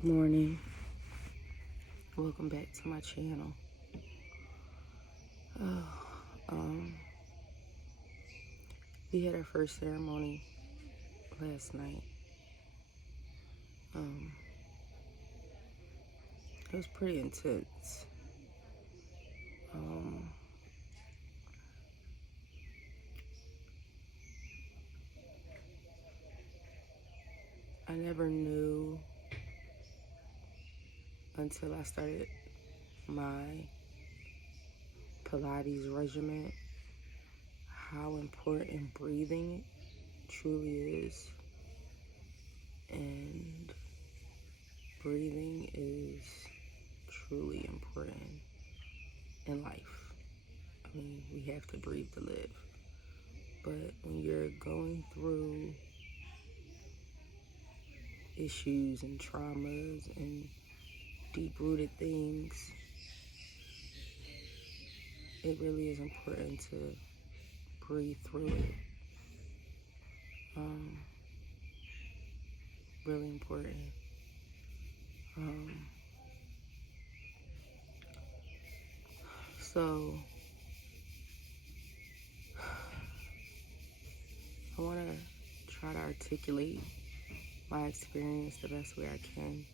Good morning. Welcome back to my channel. We had our first ceremony last night. It was pretty intense. I never knew until I started my Pilates regimen how important breathing truly is. And breathing is truly important in life. I mean, we have to breathe to live. But when you're going through issues and traumas and deep-rooted things, it really is important to breathe through it. Really important. So I want to try to articulate my experience the best way I can.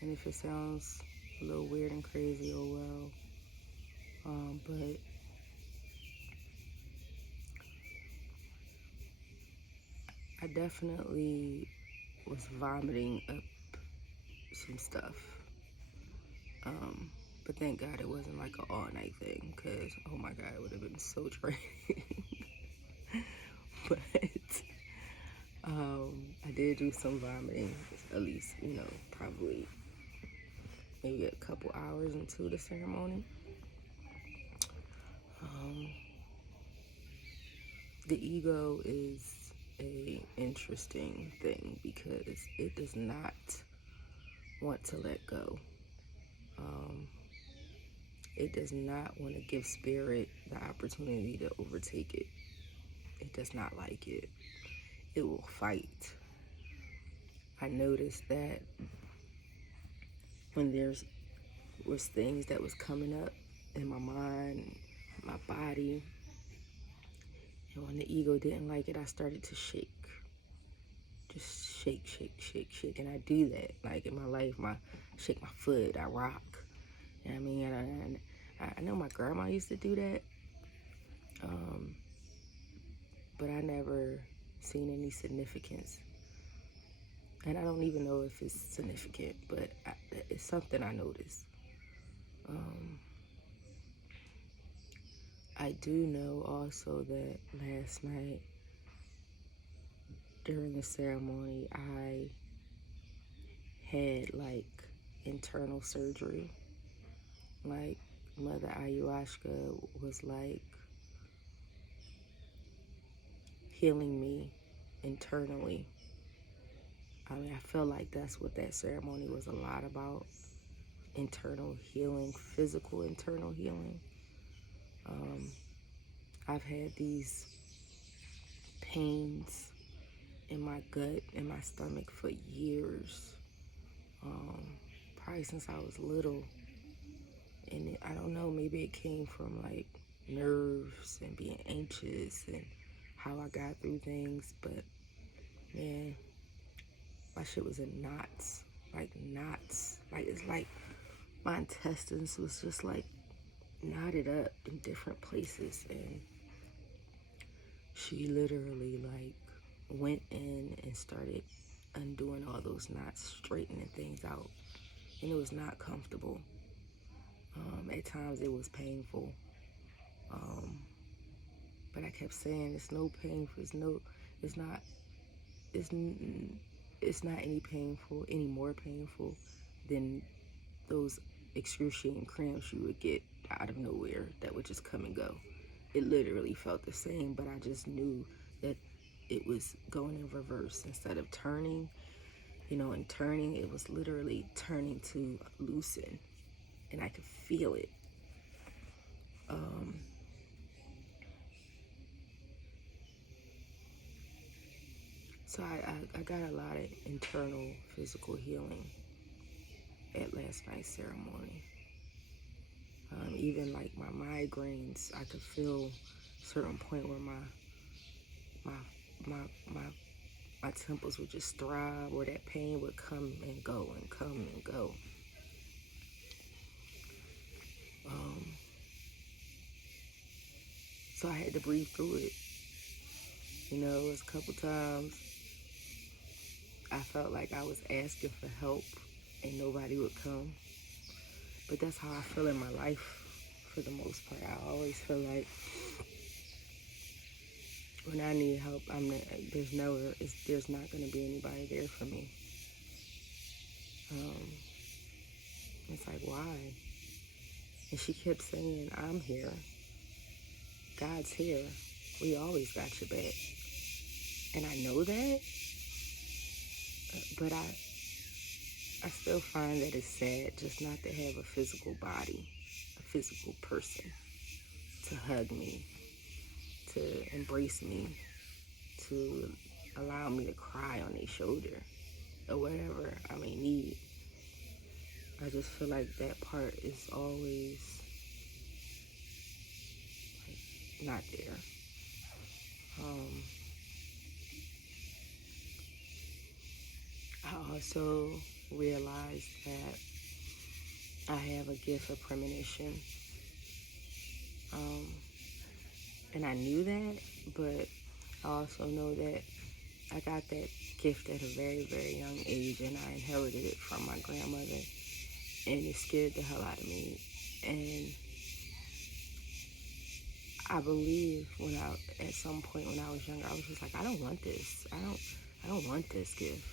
And if it sounds a little weird and crazy, oh well. But I definitely was vomiting up some stuff. But thank God it wasn't like an all-night thing, because, oh my God, it would have been so draining. But I did do some vomiting, at least, probably maybe a couple hours into the ceremony. The ego is a interesting thing because it does not want to let go. It does not want to give spirit the opportunity to overtake it. It does not like it. It will fight. I noticed that when was things that was coming up in my mind, my body, and when the ego didn't like it, I started to shake. Just shake, shake, shake, shake. And I do that. Like in my life, shake my foot, I rock. You know what I mean? And I know my grandma used to do that. But I never seen any significance. And I don't even know if it's significant, but it's something I noticed. I do know also that last night during the ceremony, I had like internal surgery. Like Mother Ayahuasca was like healing me internally. I mean, I feel like that's what that ceremony was a lot about. Internal healing, physical internal healing. I've had these pains in my gut and my stomach for years, probably since I was little. And I don't know, maybe it came from like nerves and being anxious and how I got through things. But man, my shit was in knots, like knots. Like it's like my intestines was just like knotted up in different places. And she literally like went in and started undoing all those knots, straightening things out. And it was not comfortable. At times it was painful. But I kept saying it's no painful. It's not, it's, it's not any more painful than those excruciating cramps you would get out of nowhere that would just come and go. It literally felt the same, but I just knew that it was going in reverse. Instead of turning, and turning, it was literally turning to loosen, and I could feel it. So I got a lot of internal physical healing at last night's ceremony. Even like my migraines, I could feel a certain point where my my my my temples would just throb, or that pain would come and go and come and go. So I had to breathe through it. You know, it was a couple times I felt like I was asking for help and nobody would come. But that's how I feel in my life for the most part. I always feel like when I need help, there's not going to be anybody there for me. It's like, why? And she kept saying, I'm here. God's here. We always got your back. And I know that, but I still find that it's sad just not to have a physical body, a physical person to hug me, to embrace me, to allow me to cry on their shoulder or whatever I may need. I just feel like that part is always like not there. I also realized that I have a gift of premonition. And I knew that, but I also know that I got that gift at a very, very young age, and I inherited it from my grandmother, and it scared the hell out of me. And I believe at some point when I was younger, I was just like, I don't want this. I don't want this gift.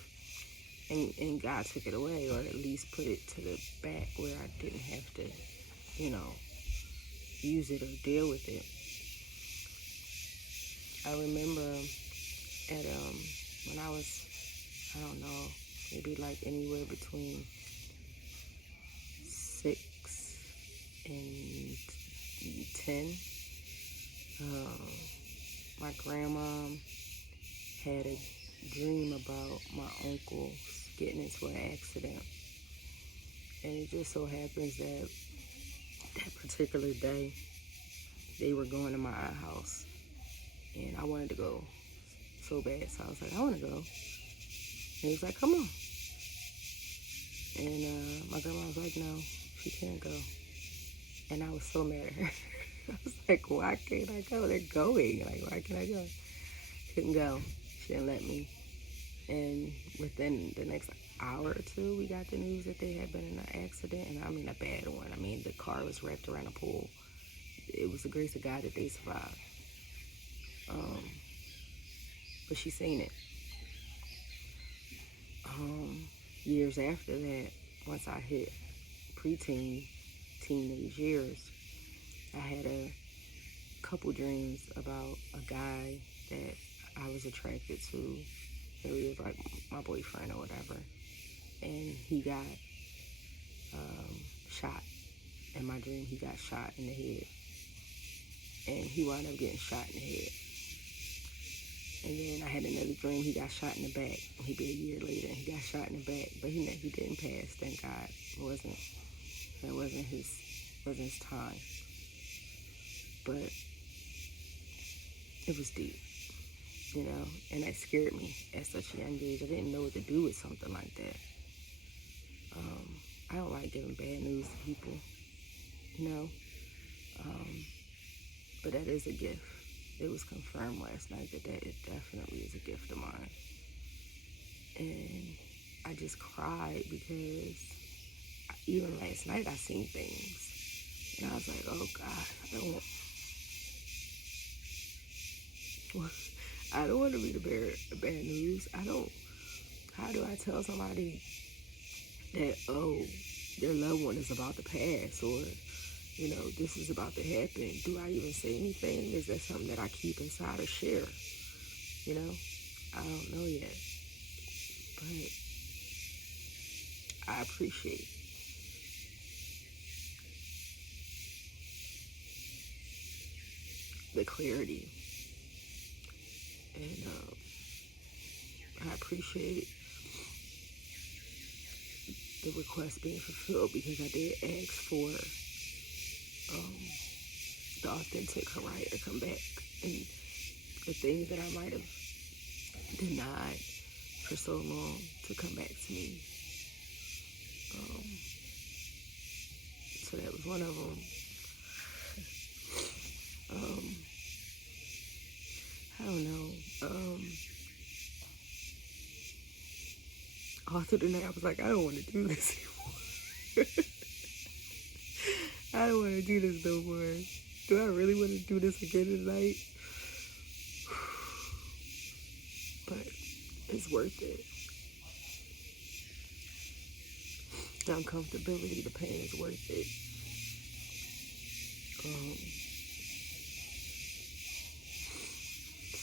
And God took it away, or at least put it to the back where I didn't have to, use it or deal with it. I remember at when I was, I don't know, maybe like anywhere between 6 and 10, my grandma had a dream about my uncles getting into an accident. And it just so happens that particular day, they were going to my house. And I wanted to go so bad. So I was like, I want to go. And he was like, come on. And my grandma was like, no, she can't go. And I was so mad at her. I was like, why can't I go? They're going. Like, why can't I go? Couldn't go. She didn't let me. And within the next hour or two, we got the news that they had been in an accident. And I mean a bad one. I mean, the car was wrapped around a pool. It was the grace of God that they survived. But she seen it. Years after that, once I hit preteen, teenage years, I had a couple dreams about a guy that I was attracted to. That he was like my boyfriend or whatever. And he got shot. In my dream, he got shot in the head. And he wound up getting shot in the head. And then I had another dream, he got shot in the back. Maybe a year later, he got shot in the back. But he didn't pass, thank God. That wasn't his time. But it was deep, and that scared me at such a young age. I didn't know what to do with something like that. I don't like giving bad news to people, but that is a gift. It was confirmed last night that it definitely is a gift of mine. And I just cried because even last night I seen things. And I was like, oh God, I don't want to be the bad news. How do I tell somebody that, their loved one is about to pass, or this is about to happen? Do I even say anything? Is that something that I keep inside or share? I don't know yet. But I appreciate the clarity. And I appreciate the request being fulfilled because I did ask for the authentic Harriet to come back, and the things that I might have denied for so long to come back to me. So that was one of them. I don't know. All through the night, I was like, I don't want to do this anymore. I don't want to do this no more. Do I really want to do this again tonight? But it's worth it. The uncomfortability, the pain is worth it.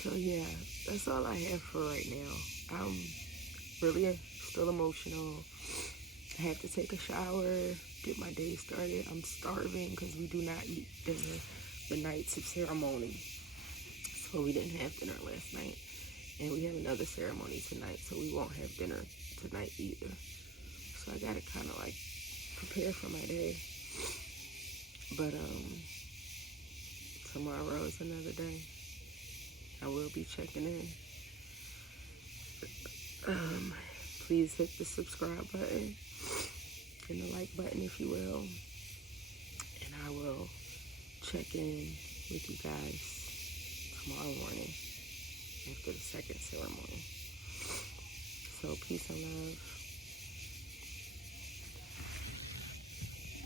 So yeah, that's all I have for right now. I'm really still emotional. I have to take a shower, get my day started. I'm starving because we do not eat dinner the nights of ceremony. So we didn't have dinner last night. And we have another ceremony tonight, so we won't have dinner tonight either. So I gotta kind of like prepare for my day. But tomorrow is another day. I will be checking in. Please hit the subscribe button and the like button if you will. And I will check in with you guys tomorrow morning after the second ceremony. So peace and love.